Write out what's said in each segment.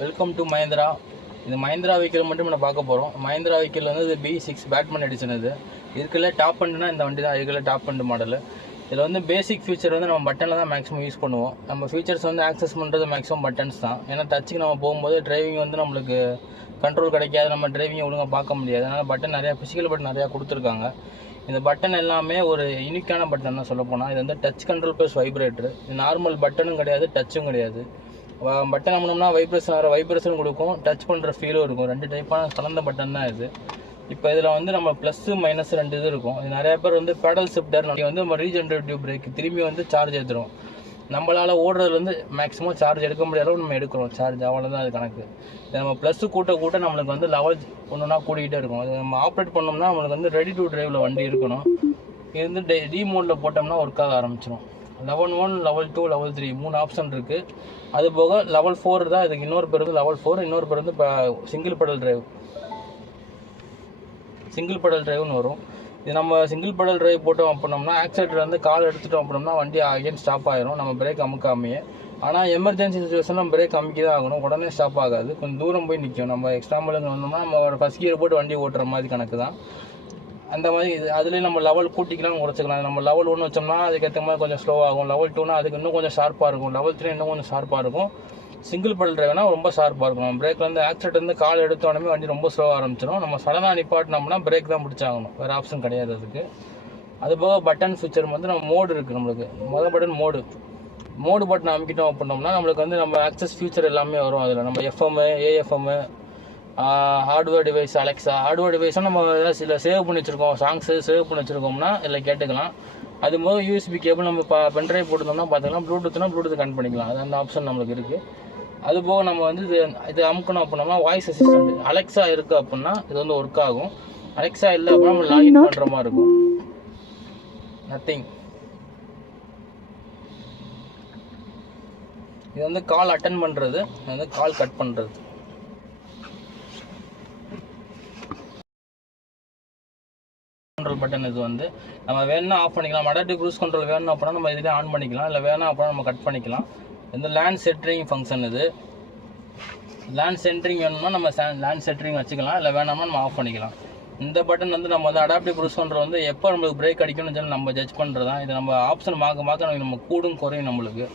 Welcome to Mahindra. இது Mahindra vehicle மட்டும் நம்ம பார்க்க போகிறோம். மஹேந்திரா வெஹிக்கிள் வந்து இது B6 பேட்மேன் எடிஷன். இது இதுக்குள்ள டாப் அண்டுனா இந்த வண்டி தான். இதுக்குள்ள டாப் அண்டு மாடல். இதில் வந்து பேசிக் ஃபீச்சர் வந்து நம்ம பட்டனில் தான் மேக்ஸிமம் யூஸ் பண்ணுவோம். நம்ம ஃபீச்சர்ஸ் வந்து ஆக்சஸ் பண்ணுறது மேக்ஸிமம் பட்டன்ஸ் தான். ஏன்னா டச்சுக்கு நம்ம போகும்போது டிரைவிங் வந்து நம்மளுக்கு கண்ட்ரோல் கிடைக்காது, நம்ம டிரைவிங்கை ஒழுங்காக பார்க்க முடியாது. அதனால் பட்டன் நிறையா ஃபிசிக்கல் பட்டன் நிறையா கொடுத்துருக்காங்க. இந்த பட்டன் எல்லாமே ஒரு யூனிக்கான பட்டன் தான் சொல்ல போனால். இது வந்து டச் கண்ட்ரோல் ப்ளஸ் வைப்ரேட்டர். இது நார்மல் பட்டனும் கிடையாது, டச்சும் கிடையாது. பட்டன் அமுனோம்னா வைப்ரேஷன் கொடுக்கும், டச் பண்ணுற ஃபீலும் இருக்கும். ரெண்டு டைப்பான கலந்த பட்டன் தான் இது. இப்போ இதில் வந்து நம்ம +, -2 இது இருக்கும். இது நிறையா பேர் வந்து பேடல் ஷிஃப்டர் வந்து நம்ம ரீஜென்ரேட்டிவ் பிரேக் திரும்பி வந்து சார்ஜ் ஏற்றுறோம். நம்மளால் ஓடுறதுலேருந்து மேக்ஸிமம் சார்ஜ் எடுக்க முடியாத நம்ம எடுக்கிறோம் சார்ஜ், அவ்வளோதான் அது கணக்கு. நம்ம ப்ளஸ்ஸு கூட்ட நம்மளுக்கு வந்து லெவல் ஒன்றுனா கூட்டிகிட்டே இருக்கும். அது நம்ம ஆப்ரேட் பண்ணோம்னா நம்மளுக்கு வந்து ரெடி டு டிரைவில் வண்டி இருக்கணும். இது வந்து டி மோடில் போட்டோம்னா ஒர்க் ஆக ஆரம்பிச்சிடும். லெவல் 1, லெவல் 2, லெவல் 3 3 ஆப்ஷன் இருக்குது. அது போக லெவல் 4 தான் இதுக்கு. இன்னொரு பேர் வந்து லெவல் 4, இன்னொரு பேர் வந்து இப்போ சிங்கிள் பெடல் டிரைவ்னு வரும். இது நம்ம சிங்கிள் பெடல் டிரைவ் போட்டோம் அப்படின்னோம்னா ஆக்சிலேட்டர் வந்து கால் எடுத்துட்டோம் அப்படின்னோம்னா வண்டி அகைன் ஸ்டாப் ஆகிரும், நம்ம பிரேக் அமுக்காமையே. ஆனால் எமர்ஜென்சி சுச்சுவேஷன் நம்ம பிரேக் அமுக்கி தான் ஆகணும், உடனே ஸ்டாப் ஆகாது. கொஞ்சம் தூரம் போய் நிற்கும். நம்ம எக்ஸ்ட்ராம்பிளுக்கு வந்தோம்னா நம்ம ஒரு ஃபஸ்ட் கியர் போட்டு வண்டி ஓட்டுற மாதிரி கணக்கு தான். அந்த மாதிரி இது அதுலேயே நம்ம லெவல் கூட்டிக்கலாம், குறைச்சிக்கலாம். நம்ம லெவல் 1 வச்சோம்னா அதுக்கேற்ற மாதிரி கொஞ்சம் ஸ்லோவாகும். லெவல் 2னா அதுக்கு இன்னும் கொஞ்சம் ஷார்ப்பாக இருக்கும். லெவல் 3 இன்னும் கொஞ்சம் ஷார்ப்பாக இருக்கும். சிங்கிள் பெடல் டிரைவ்னா ரொம்ப ஷார்ப்பாக இருக்கும். நம்ம பிரேக்கில் வந்து ஆக்சிலேட்டர் வந்து கால் எடுத்தோடனே வண்டி ரொம்ப ஸ்லோவாக ஆரம்பிச்சிடும். நம்ம சடனாக நிப்பாட்டினோம்னா பிரேக் தான் பிடிச்சாகணும், வேறு ஆப்ஷன் கிடையாது அதுக்கு. அதுபோக பட்டன் ஃபீச்சர் வந்து நம்ம மோடு இருக்குது. நம்மளுக்கு பட்டன் மோடு பட்டன் அமைக்கிட்டோம் அப்படின்னோம்னா நம்மளுக்கு வந்து நம்ம ஆக்சஸ் ஃபியூச்சர் எல்லாமே வரும். அதில் நம்ம FM, AM, hardware device, Alexa. Hardware டிவைஸும் நம்ம சில சேவ் பண்ணி வச்சுருக்கோம், சாங்ஸு சேவ் பண்ணி வச்சுருக்கோம்னா இதில் கேட்டுக்கலாம். அதுபோக USB கேபிள் நம்ம பென்ட்ரைவ் போட்டுருந்தோம்னா பார்த்துக்கலாம். ப்ளூடூத் கனெக்ட் பண்ணிக்கலாம். அது அந்த ஆப்ஷன் நம்மளுக்கு இருக்குது. அதுபோக நம்ம வந்து இது அமுக்கணும் அப்படின்னா வாய்ஸ் அசிஸ்டன்ட் அலெக்ஸா இருக்குது அப்படின்னா இது வந்து ஒர்க் ஆகும். அலெக்ஸா இல்லை அப்படின்னா நம்ம லாகின் பண்ணுற மாதிரி இருக்கும். நத்திங். இது வந்து கால் அட்டன் பண்ணுறது, இது வந்து கால் கட் பண்ணுறது. கண்ட்ரோல் பட்டன் இது வந்து நம்ம வேணும்னா ஆஃப் பண்ணிக்கலாம். அடாப்டிவ் க்ரூஸ் கண்ட்ரோல் வேணும் அப்படின்னா நம்ம இதிலே ஆன் பண்ணிக்கலாம், இல்லை வேணாம் அப்படின்னா நம்ம கட் பண்ணிக்கலாம். இந்த லேண்ட் சென்டரிங் ஃபங்க்ஷன். இது லேண்ட் சென்டரிங் வேணும்னா நம்ம லேண்ட் சென்டரிங் வச்சுக்கலாம், இல்லை வேணாம்னா நம்ம ஆஃப் பண்ணிக்கலாம். இந்த பட்டன் வந்து நம்ம வந்து அடாப்டிவ் க்ரூஸ் கண்ட்ரோல் வந்து எப்போ நம்மளுக்கு பிரேக் அடிக்கணும்னு சொல்லி நம்ம ஜட்ஜ் பண்ணுறது தான். இது நம்ம ஆப்ஷன் மாற்ற நம்ம கூடும் குறையும் நம்மளுக்கு.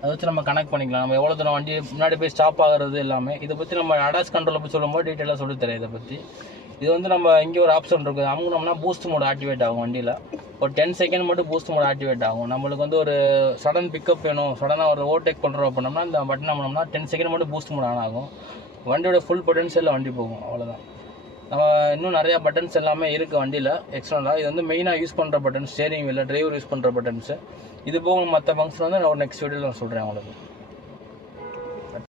அதை வச்சு நம்ம கனெக்ட் பண்ணிக்கலாம். நம்ம எவ்வளோ தூரம் வண்டி முன்னாடி போய் ஸ்டாப் ஆகிறது எல்லாமே இதை பற்றி நம்ம அடாஸ் கண்ட்ரோலை பற்றி சொல்லும்போது டீட்டெயிலாக சொல்லித்தரேன் இதை பற்றி. இது வந்து நம்ம இங்கே ஒரு ஆப்ஷன் இருக்குது, அமுங்கினோம்னா பூஸ்ட் மோட் ஆக்டிவேட் ஆகும். வண்டியில் ஒரு 10 செகண்ட் மட்டும் பூஸ்ட் மோட் ஆக்டிவேட் ஆகும். நம்மளுக்கு வந்து ஒரு சடன் பிக்கப் வேணும், சடனாக ஒரு ஓவர்டேக் பண்ணுறோம் அப்படின்னோம்னா இந்த பட்டன் அமுனோம்னா 10 செகண்ட் மட்டும் பூஸ்ட் மோட் ஆன் ஆகும். வண்டியோட ஃபுல் பொட்டன்ஷியலில் வண்டி போகும், அவ்வளோதான். நம்ம இன்னும் நிறையா பட்டன்ஸ் எல்லாமே இருக்குது வண்டியில் எக்ஸ்டர்னலாக. இது வந்து மெயினாக யூஸ் பண்ணுற பட்டன்ஸ், ஸ்டேரிங் வீலில் டிரைவர் யூஸ் பண்ணுற பட்டன்ஸு. இது போக மற்ற ஃபங்க்ஷன் வந்து நான் ஒரு நெக்ஸ்ட் வீடியோவில் நான் சொல்கிறேன் உங்களுக்கு.